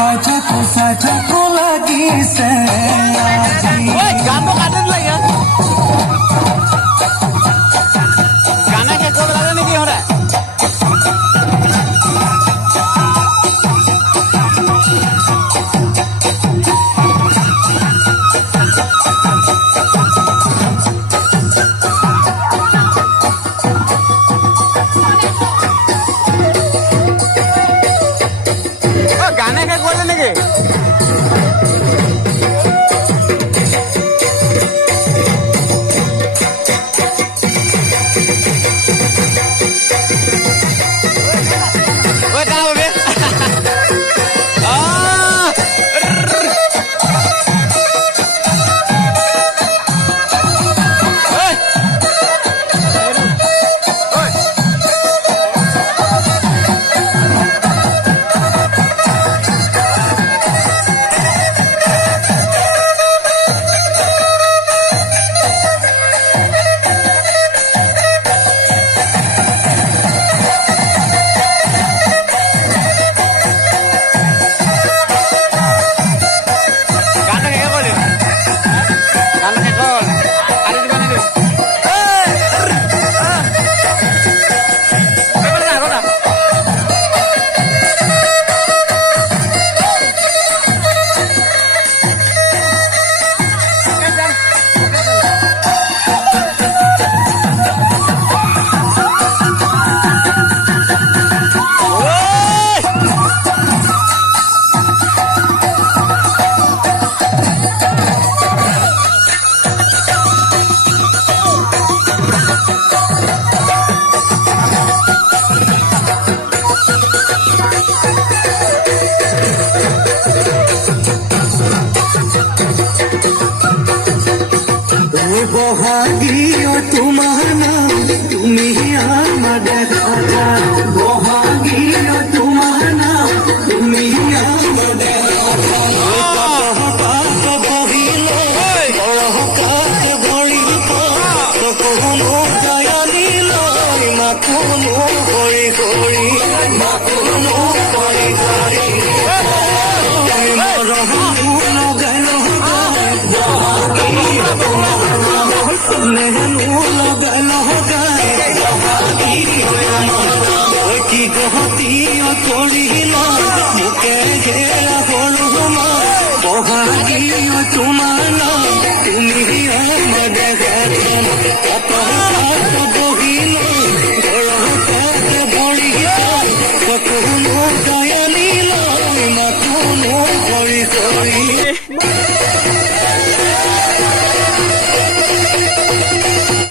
চাই থাকো লাগিছে গানটো কাটি দিলে ইয়াত গানে শেষ কৰি পেলালে নেকি ইহঁতে গানে শেষ কৰিলে নেকি বহাগীয় তোমাৰ নাম তুমি আমাৰ দেখা বহাগীয় তোমাৰ নাম তুমি আমাৰ দেখা পাত বহিল বৰকাত ভৰিল কোনো দয়ালিল মাকনো কৰি কৰি মাকনো কৰি কৰি কি গহতি কৰিল মোকে ঘেৰা সৰু বহাগী তোমাৰ নাম